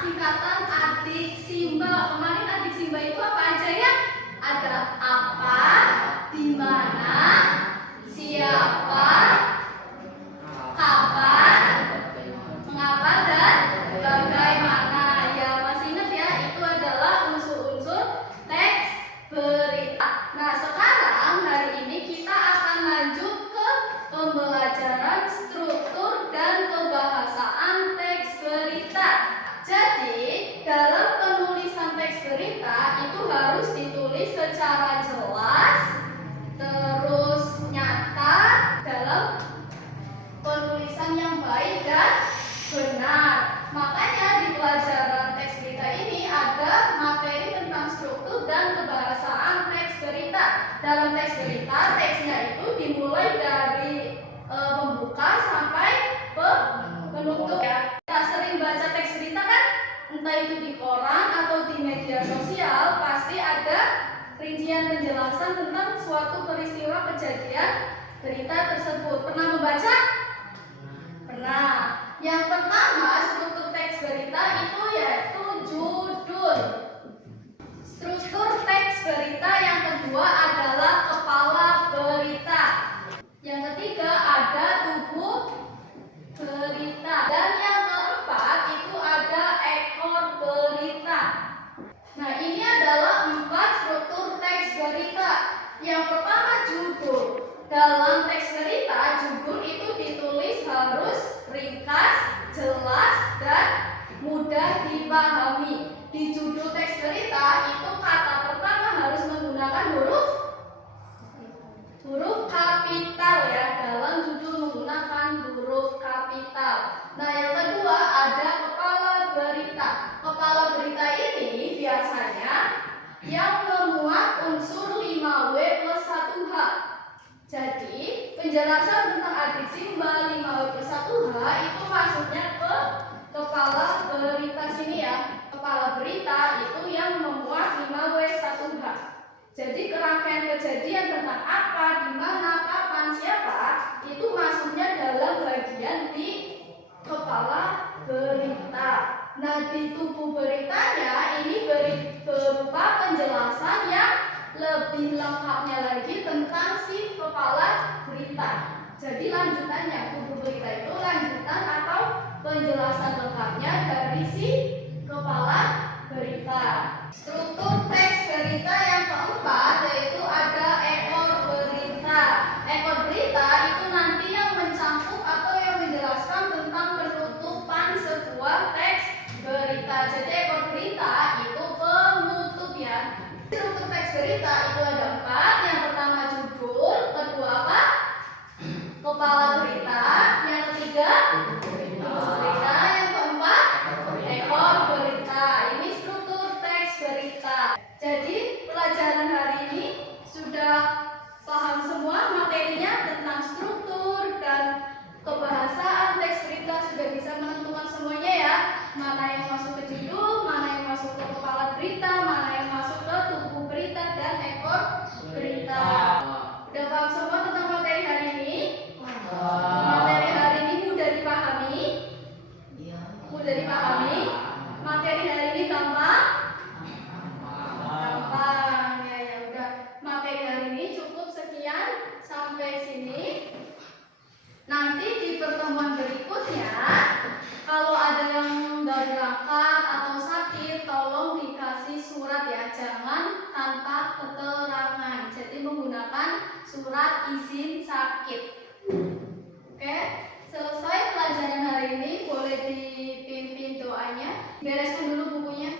singkatan adik Simba. Kemarin adik Simba itu apa aja ya? Ada apa, di mana, siapa, kapan, mengapa, dan bagaimana. Ya, masih ingat ya? Itu adalah unsur-unsur teks berita. Nah, sekarang hari ini kita akan lanjut ke pembelajaran struktur dan kebahasaan teks berita. Jadi, dalam penulisan teks berita itu harus ditulis secara jelas, terus nyata, dalam penulisan yang baik dan benar. Makanya di pelajaran teks berita ini ada materi tentang struktur dan kebahasaan teks berita. Dalam teks berita, teksnya itu dimulai dari pembuka sampai penutup ya. Kita sering baca teks berita kan, entah itu di koran atau di media sosial, pasti ada rincian penjelasan tentang suatu peristiwa kejadian berita tersebut. Pernah membaca? Pernah. Yang pertama, struktur teks berita itu yaitu judul. Struktur teks berita yang kedua adalah kepala berita. Yang ketiga ada tubuh berita. Dan yang keempat itu ada ekor berita. Nah, ini adalah 4 struktur teks berita. Yang pertama judul. Dalam teks berita, judul itu ditulis harus ringkas, jelas, dan mudah dipahami. Di judul teks berita itu kata pertama harus menggunakan huruf kapital ya. Dalam judul menggunakan huruf kapital. Nah, yang kedua ada kepala berita. Kepala berita ini biasanya yang memuat unsur 5W plus 1H. Jadi, penjelasan tentang adik Simba 5W plus 1H itu masuknya ke kepala berita sini ya. Kepala berita itu yang memuat 5W 1H. Jadi kerangkaian kejadian tentang apa, di mana, kapan, siapa itu masuknya dalam bagian di kepala berita. Nah, di tubuh beritanya ini berupa penjelasan yang lebih lengkapnya lagi tentang si kepala berita. Jadi lanjutannya, tubuh berita itu lanjutan atau penjelasan lengkapnya dari si kepala berita. Struktur teks berita yang keempat yaitu ada ekor berita. Ekor berita itu nanti yang mencakup atau yang menjelaskan tentang penutupan sebuah teks berita. Jadi ekor berita itu penutup ya. Struktur teks berita itu ada 4. Yang pertama judul, kedua apa? Kepala berita. Yang ketiga tubuh berita. Yang keempat ekor berita. Ini struktur teks berita. Jadi pelajaran hari ini sudah paham semua materinya tentang struktur dan kebahasaan teks berita, sudah bisa menentukan semuanya ya. Mana yang masuk ke judul, mana yang masuk ke kepala berita, mana yang masuk ke tubuh berita dan ekor berita. Udah paham semua tentang materi hari ini? Materi hari ini mudah dipahami? Mudah dipahami? Materi hari ini gampang? Gampang ya, ya udah. Materi hari ini cukup sekian sampai sini. Nanti di pertemuan berikutnya, kalau ada yang nggak berangkat atau sakit, tolong dikasih surat ya, jangan tanpa keterangan. Jadi menggunakan surat izin sakit. Oke, selesai pelajaran hari ini. Boleh dipimpin doanya. Bereskan dulu bukunya.